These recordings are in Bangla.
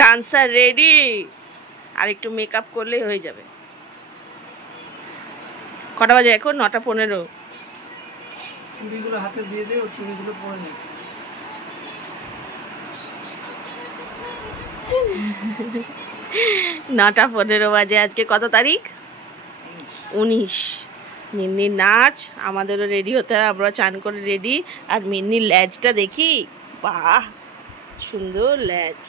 ডান্সার রেডি, আর একটু মেকআপ করলেই হয়ে যাবে। কটা বাজে এখন? 9:15। চুড়িগুলো হাতে দিয়ে দে, ও চুড়িগুলো পরে নে। 9:15 বাজে। আজকে কত তারিখ? 19। মিন্নির নাচ, আমাদেরও রেডি হতে হবে, আমরা চান করে রেডি। আর মিন্নির ল্যাজটা দেখি, বাহ সুন্দর ল্যাজ,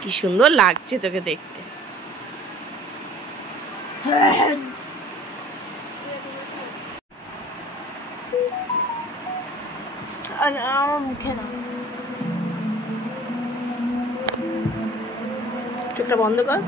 কি সুন্দর লাগছে তোকে দেখতে। চোখটা বন্ধ কর।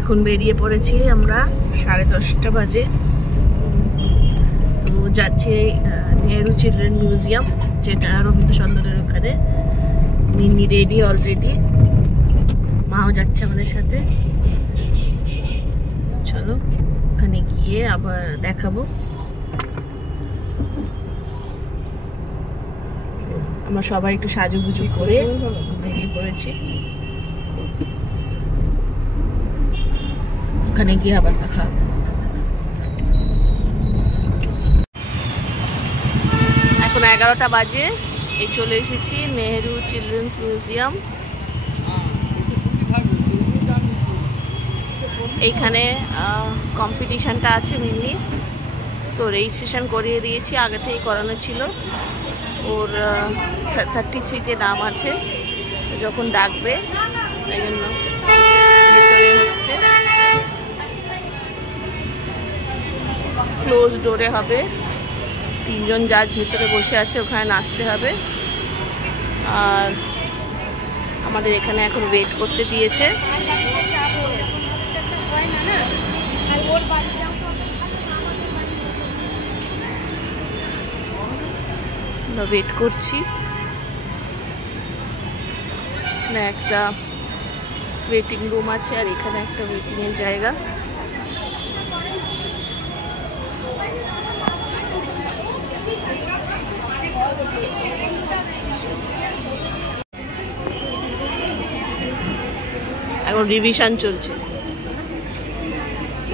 এখন বেরিয়ে পড়েছি আমরা, 10:30 বাজে। তো যাচ্ছি নেহেরু চিলড্রেন মিউজিয়াম, যেটা রবীন্দ্র সদনের ওখানে। মিনি রেডি অলরেডি, মাও যাচ্ছে আমাদের সাথে। চলো ওখানে গিয়ে আবার দেখাবো। আমরা সবাই একটু সাজুগুজু করে বেরিয়ে পড়েছি, ওখানে গিয়ে আবার দেখা হবে। এখন 11টা বাজে, এই চলে এসেছি নেহেরু চিলড্রেন্স মিউজিয়াম। এইখানে কম্পিটিশনটা আছে মিনি, তো রেজিস্ট্রেশন করিয়ে দিয়েছি, আগে থেকেই করানো ছিল। ওর 33তে নাম আছে, যখন ডাকবে তাই জন্য ভেতরে হচ্ছে। ক্লোজ ডোরে হবে, 3 জন জাজ ভিতরে বসে আছে, ওখানে নাচতে হবে। আর আমাদের এখানে এখন ওয়েট করতে দিয়েছে। আমরা ওয়েট করছি। না, একটা ওয়েটিং রুম আছে, আর এখানে একটা ওয়েটিং এর জায়গা। এখন রিভিশন চলছে,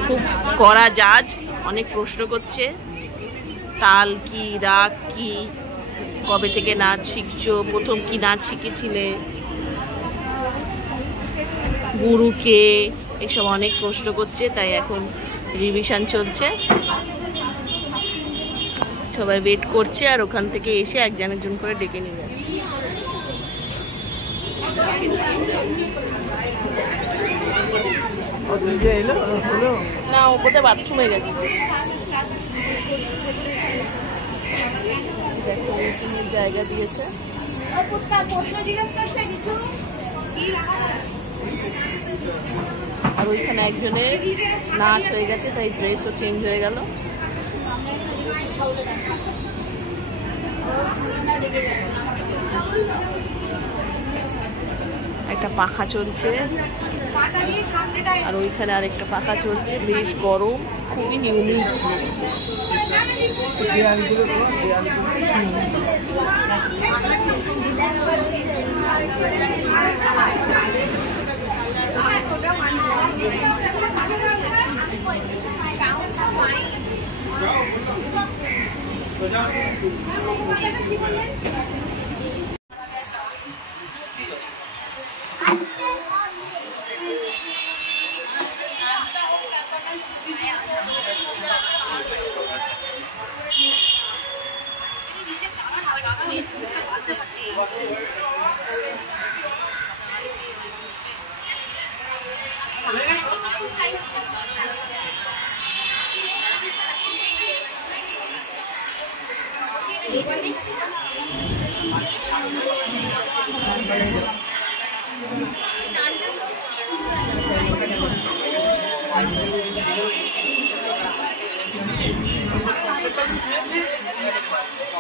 খুব কড়া জাজ, অনেক প্রশ্ন করছে। তাল কি, রাগ কি, কবে থেকে নাচ শিখছো, প্রথম কি নাচ শিখেছিলে, গুরুকে, এসব অনেক প্রশ্ন করছে। তাই এখন রিভিশন চলছে, সবাই ওয়েট করছে। আর ওখান থেকে এসে একজন একজন করে ডেকে নিয়ে যাচ্ছে। না, ও কোথায় বাথরুমে গেছে। জায়গা দিয়েছে, আর ওইখানে একজনের নাচ হয়ে গেছে, তাই ড্রেসও চেঞ্জ হয়ে গেল। একটা পাখা চলছে, আর ওইখানে আরেকটা পাখা চলছে। বেশ গরম, খুবই হিউমিড।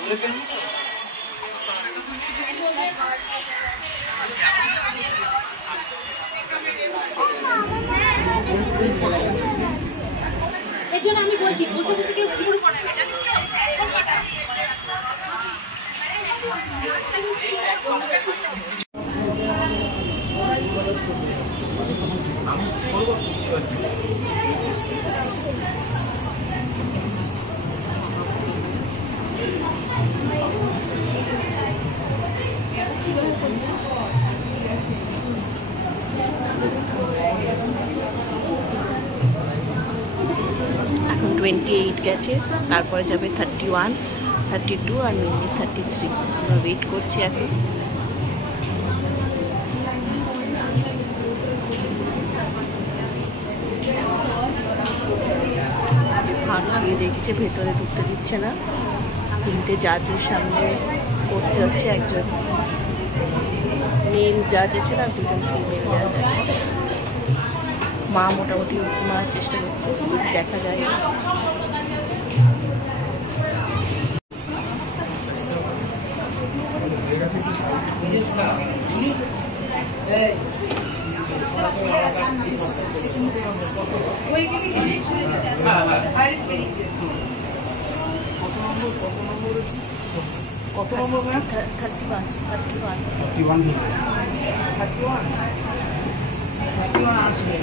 এর জন্য আমি বলছি বসে বসে কেউ ঘুর বানাবে জানিস না এখন 28 গেছে, তারপরে যাবে 31, 32 আর মিনিট 33। আমরা ওয়েট করছি এখন। ফাঁক দিয়ে দেখছে, ভেতরে ঢুকতে দিচ্ছে না। 3টে জাজের সামনে করতে হচ্ছে, একজন মেল জাজ আছে না, 2জন ফিমেল জাজ আছে। মা মোটামুটি মারার চেষ্টা করছে, দেখা যায় না। কত নম্বর? 31 আসবে।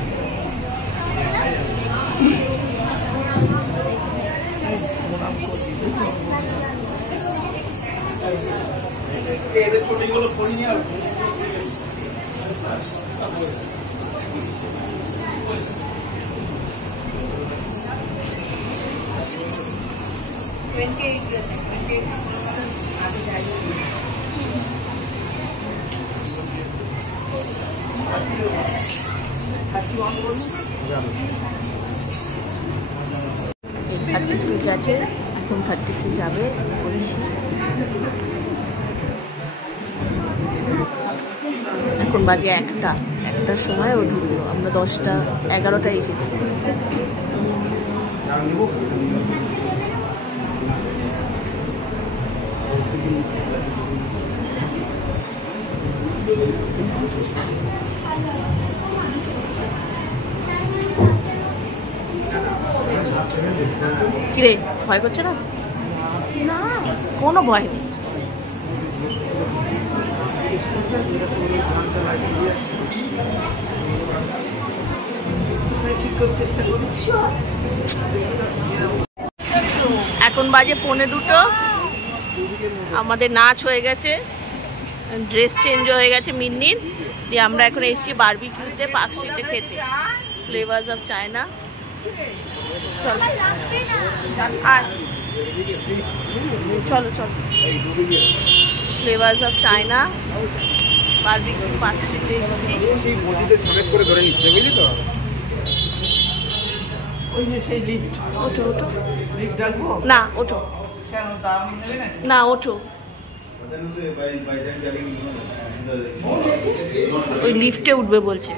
এই 32 গেছে, এখন 33 যাবে। এখন বাজে 1টার সময় ও ঢুকলো। আমরা 10টা 11টায় এসেছি। কিরে, ভয় করছে না? না, কোনো ভয় নেই। এখন বাজে 1:45। আমাদের নাচ হয়ে গেছে, ড্রেস চেঞ্জ হয়ে গেছে মিন্নির। দিয়ে আমরা এখন এসেছি বারবিকিউতে, পার্ক স্ট্রিটে খেতে, ফ্লেভার্স অফ চায়না। চলো চলো চলো, flavours of China barbecue park স্ট্রিটে এসেছি। করে ধরে নিচ্ছে, বুঝলি তো? ওই যে সেই লিফট। ওঠো ওঠো। লিফট ডাকবো না, ওঠো কেন? দাম নেবে না? না, ওঠো। ওই লিফটে উঠবে বলছে।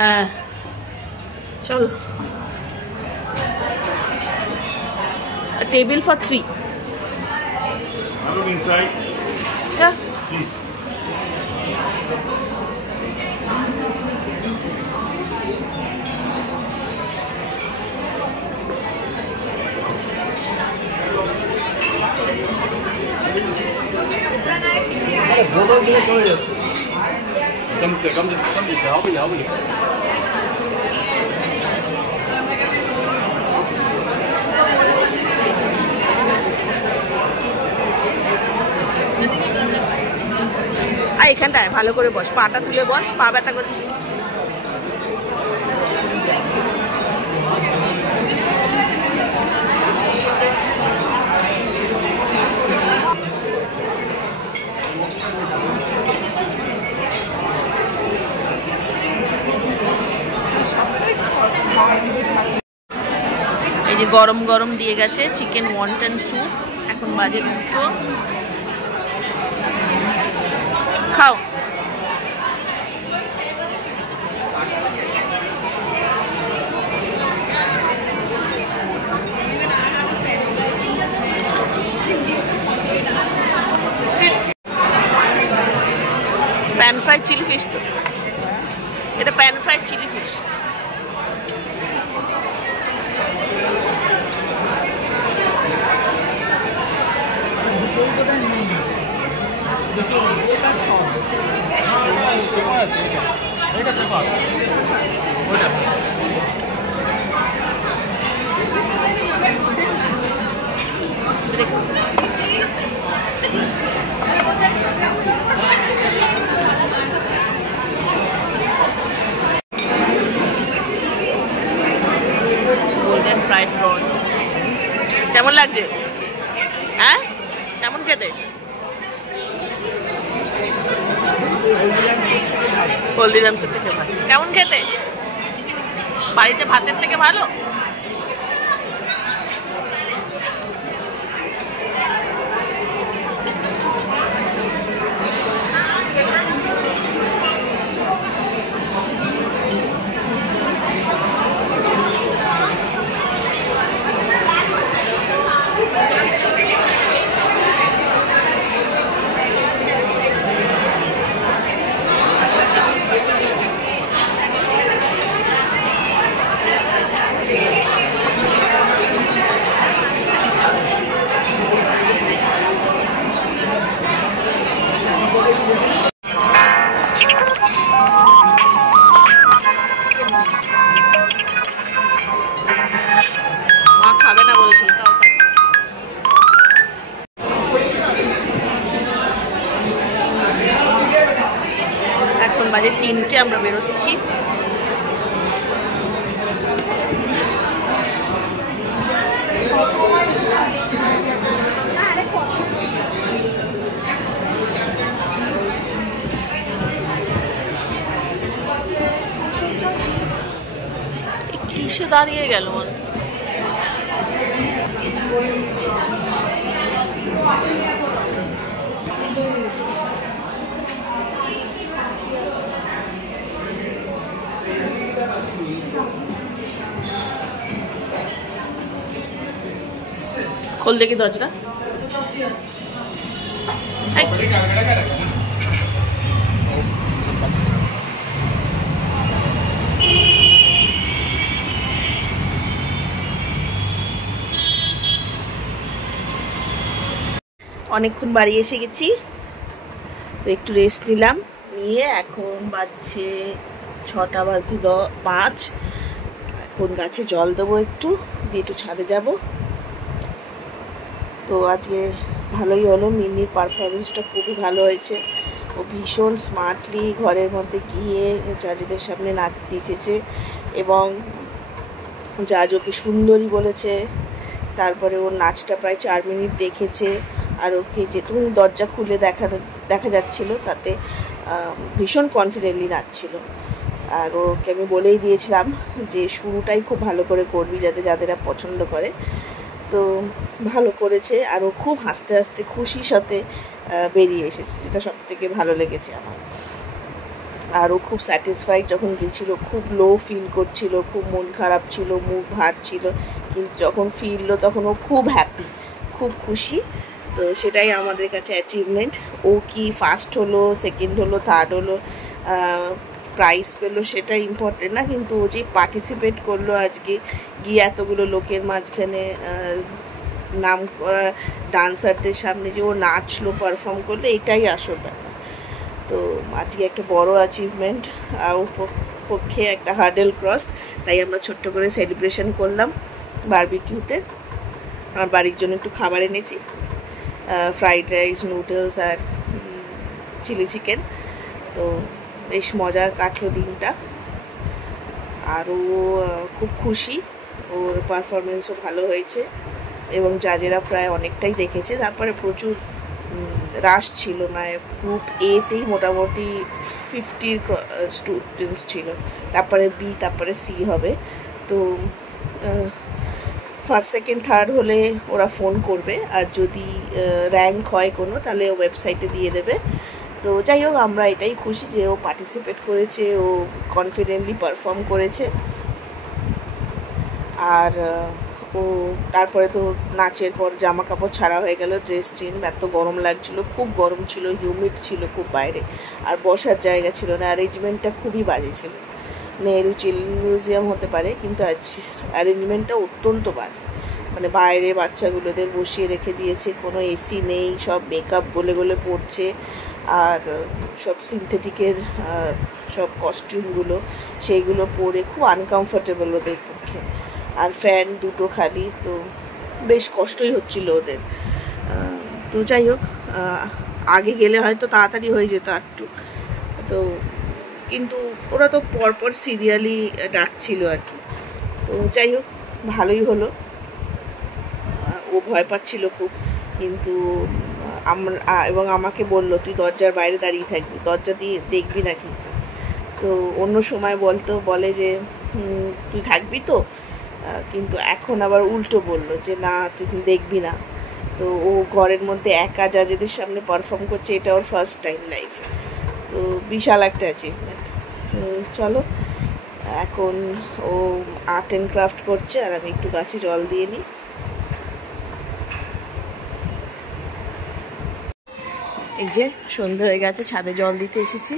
হ্যাঁ চলো। A table for 3. I'll look inside. Yeah. Please. Come this, help me. এখানটায় ভালো করে বস, পাটা তুলে বস, পা ব্যথা করছে। যে গরম গরম দিয়ে গেছে চিকেন ওয়ান্টন স্যুপ। এখন বাজে 2টো। খাও। প্যান ফ্রাইড চিলি ফিশ তো, এটা pan fried chilli fish. Golden fried prawns কেমন লাগছে? হ্যাঁ কেমন খেতে? হলদিরামসের থেকে ভালো। কেমন খেতে? বাড়িতে ভাতের থেকে ভালো? মা খাবে না বলেছিল, তাও এখন বাজে 3টে, আমরা বেরোচ্ছি। কিসে দাঁড়িয়ে গেল মানে? খোল দেখি দরজাটা। অনেকক্ষণ বাড়ি এসে গেছি, তো একটু রেস্ট নিলাম, নিয়ে এখন বাজছে 6টা বাজতে 5। এখন গাছে জল দেবো, একটু দিয়ে একটু ছাদে যাব। তো আজকে ভালোই হলো, মিন্নির পারফরমেন্সটা খুবই ভালো হয়েছে। ও ভীষণ স্মার্টলি ঘরের মধ্যে গিয়ে জাজেদের সামনে নাচ দিয়েছে এবং জাজ ওকে সুন্দরী বলেছে। তারপরে ওর নাচটা প্রায় 4 মিনিট দেখেছে। আর ওকে যেটুকু দরজা খুলে দেখা যাচ্ছিল তাতে ভীষণ কনফিডেন্টলি নাচছিল। আর ওকে আমি বলেই দিয়েছিলাম যে শুরুটাই খুব ভালো করে করবি যাতে যাদেরা পছন্দ করে। তো ভালো করেছে, আর ও খুব হাসতে হাসতে খুশির সাথে বেরিয়ে এসেছে, যেটা সবথেকে ভালো লেগেছে আমার। আর ও খুব স্যাটিসফাইড যখন গেছিলো, খুব লো ফিল করছিল, খুব মন খারাপ ছিল, মুখ ভার ছিল, কিন্তু যখন ফিরলো তখন ও খুব হ্যাপি, খুব খুশি। তো সেটাই আমাদের কাছে অ্যাচিভমেন্ট। ও কি ফার্স্ট হলো, সেকেন্ড হলো, থার্ড হলো, প্রাইজ পেলো সেটা ইম্পর্টেন্ট না, কিন্তু ও যে পার্টিসিপেট করলো আজকে গিয়ে এতগুলো লোকের মাঝখানে, নাম করা ডান্সারদের সামনে যে ও নাচলো, পারফর্ম করলো, এটাই আসল ব্যাপার। তো আজকে একটা বড় অ্যাচিভমেন্ট, আর ওর পক্ষে একটা হার্ডেল ক্রস। তাই আমরা ছোট্ট করে সেলিব্রেশন করলাম বারবিকিউতে। আমার বাড়ির জন্য একটু খাবার এনেছি, ফ্রাইড রাইস, নুডলস আর চিলি চিকেন। তো বেশ মজার কাটলো দিনটা। আর ও খুব খুশি, ওর পারফরমেন্সও ভালো হয়েছে এবং জাজেরা প্রায় অনেকটাই দেখেছে। তারপরে প্রচুর রাশ ছিল, মানে গ্রুপ এতেই মোটামুটি 50 স্টুডেন্টস ছিল, তারপরে বি, তারপরে সি হবে। তো ফার্স্ট সেকেন্ড থার্ড হলে ওরা ফোন করবে, আর যদি র্যাঙ্ক হয় কোনো তাহলে ওয়েবসাইটে দিয়ে দেবে। তো যাই হোক, আমরা এটাই খুশি যে ও পার্টিসিপেট করেছে, ও কনফিডেন্টলি পারফর্ম করেছে। আর ও তারপরে তো নাচের পর জামা কাপড় ছাড়া হয়ে গেল, ড্রেস চেঞ্জ, এত গরম লাগছিলো, খুব গরম ছিল, হিউমিড ছিল খুব বাইরে, আর বসার জায়গা ছিল না, অ্যারেঞ্জমেন্টটা খুবই বাজে ছিল। নেহেরু চিলড্রেন মিউজিয়াম হতে পারে, কিন্তু অ্যারেঞ্জমেন্টটা অত্যন্ত বাজে, মানে বাইরে বাচ্চাগুলোদের বসিয়ে রেখে দিয়েছে, কোনো এসি নেই, সব মেকআপ গলে গলে পড়ছে, আর সব সিনথেটিকের সব কস্টিউমগুলো সেইগুলো পরে খুব আনকমফোর্টেবল ওদের পক্ষে, আর ফ্যান দুটো খালি, তো বেশ কষ্টই হচ্ছিল ওদের। তো যাই হোক, আগে গেলে হয়তো তাড়াতাড়ি হয়ে যেত একটু, তো কিন্তু ওরা তো পরপর সিরিয়ালি ডাকছিল আর কি। তো যাই হোক, ভালোই হলো। ও ভয় পাচ্ছিল খুব, কিন্তু এবং আমাকে বলল তুই দরজার বাইরে দাঁড়িয়ে থাকবি, দরজা দিয়ে দেখবি না কিন্তু। তো অন্য সময় বলে যে তুই থাকবি তো, কিন্তু এখন আবার উল্টো বলল যে না তুই দেখবি না। তো ও ঘরের মধ্যে একা জাজেদের সামনে পারফর্ম করছে, এটা ওর ফার্স্ট টাইম লাইফে, তো বিশাল একটা অ্যাচিভমেন্ট। তো চলো, এখন ও আর্ট অ্যান্ড ক্রাফট করছে, আর আমি একটু গাছে জল দিয়ে নিই। এই যে সন্ধ্যে হয়ে গেছে, ছাদে জল দিতে এসেছি।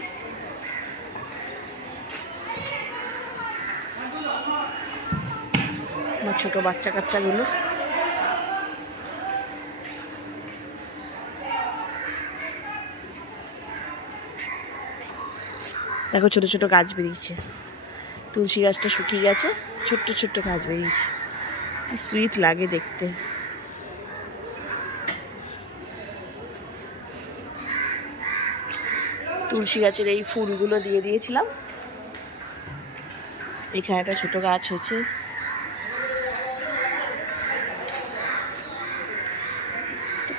আমার ছোট বাচ্চা কাচ্চাগুলো দেখো, ছোট ছোট গাছ বেরিয়েছে, তুলসী গাছটা শুকিয়ে গেছে, ছোট্ট ছোট্ট গাছ বেরিয়েছে, কি সুইট লাগে দেখতে। তুলসী গাছের এই ফুলগুলো দিয়ে দিয়েছিলাম। এখানে একটা ছোট গাছ হয়েছে,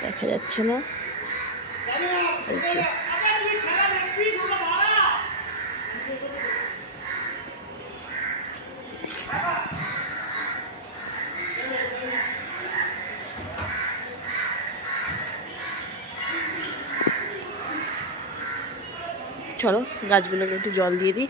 দেখা যাচ্ছে না, হয়েছে। চলো গাছগুলোকে একটু জল দিয়ে দিই।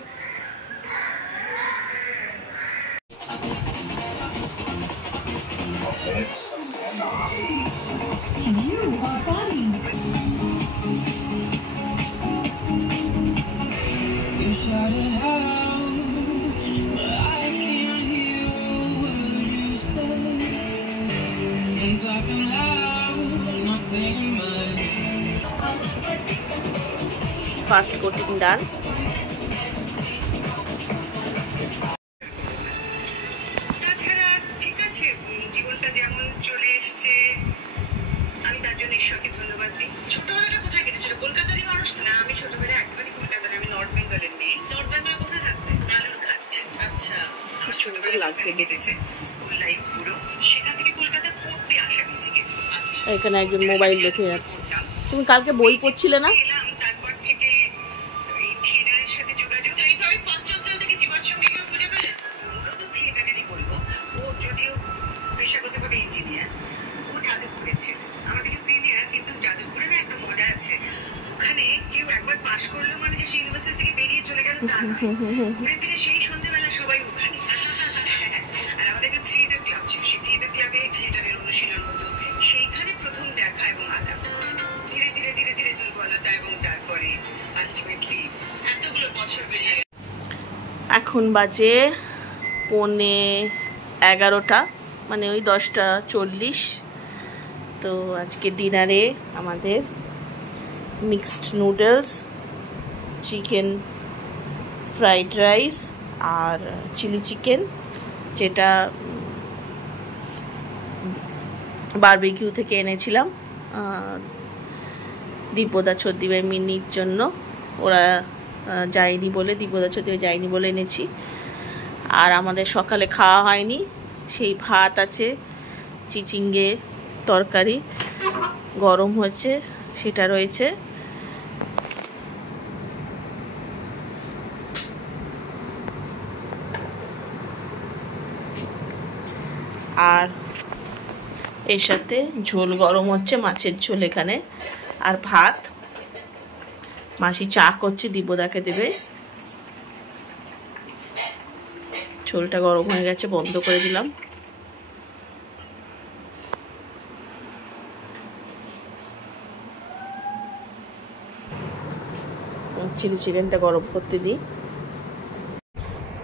ফার্স্ট কোটিং ডান। তাছাড়া ঠিক আছে, জীবনটা যেমন চলে এসছে, আমি তার জন্য ঈশ্বরকে ধন্যবাদ দিই। ছোটবেলাটা কোথায় কেটেছিল? কলকাতারই মানুষ না? আমি ছোটবেলা একেবারেই কলকাতার, আমি নর্থ বেঙ্গলের মেয়ে। নর্থ বেঙ্গল কোথায় থাকতে? বালুরঘাট। আচ্ছা, কি সুন্দর লাগছে কেটেছে স্কুল লাইফ পুরো, সেখান থেকে কলকাতা পড়তে আসা বেসিকে। এখানে একজন মোবাইল দেখে যাচ্ছে। তুমি কালকে বই পড়ছিলে না? তারপর থেকে এই থিয়েটারের সাথে যোগাযোগ, এইভাবে পাঁচচন্দ্র থেকে জীবন সঙ্গীকেও খুঁজে পেলে। মূলত থিয়েটারেরই বলবো, ও যদিও পেশাগতভাবে ইঞ্জিনিয়ার, ও যাদবপুরেছে, আমার থেকে সিনিয়র, কিন্তু যাদবপুরে না একটা মজা আছে, ওখানে কেউ একবার পাশ করলো মানে যে ইউনিভার্সিটি থেকে বেরিয়ে চলে গেল তা নয়, ঘুরে ফিরে সেই সন্ধ্যেবেলা সবাই ওখানে। আর আমাদের একটা থিয়েটার ক্লাব ছিল, সেই থিয়েটার ক্লাবে থিয়েটারের অনুশীলন হতো, সেইখানে প্রথম দেখা এবং আলাপ, ধীরে ধীরে ধীরে ধীরে দুর্বলতা, এবং তারপরে আলটিমেটলি এতগুলো বছর বেরিয়ে। এখন বাজে 11:15, মানে ওই 10:40। তো আজকে ডিনারে আমাদের mixed noodles, chicken fried rice আর চিলি চিকেন, যেটা বারবিকিউ থেকে এনেছিলাম দীপদা ছদ্দিভাই মিনির জন্য। ওরা যায়নি বলে, দীপদা ছদ্দিভাই যায়নি বলে এনেছি। আর আমাদের সকালে খাওয়া হয়নি, সেই ভাত আছে, চিচিঙ্গে তরকারি গরম হচ্ছে সেটা রয়েছে, আর এর সাথে ঝোল গরম হচ্ছে, মাছের ঝোল এখানে, আর ভাত। মাসি চা করছে, দিব্যদাকে দেবে। ঝোলটা গরম হয়ে গেছে, বন্ধ করে দিলাম। চিলি চিকেনটা গরম করতে দিই।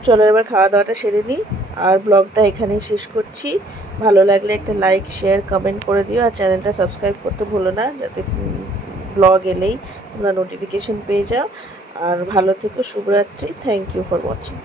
চলো এবার খাওয়া দাওয়াটা সেরে নিই, আর ব্লগটা এখানেই শেষ করছি। ভালো লাগলে একটা লাইক, শেয়ার, কমেন্ট করে দিও, আর চ্যানেলটা সাবস্ক্রাইব করতে ভুলো না, যাতে ব্লগ এলেই তোমরা নোটিফিকেশন পেয়ে যাও। আর ভালো থেকো, শুভরাত্রি। Thank you for watching.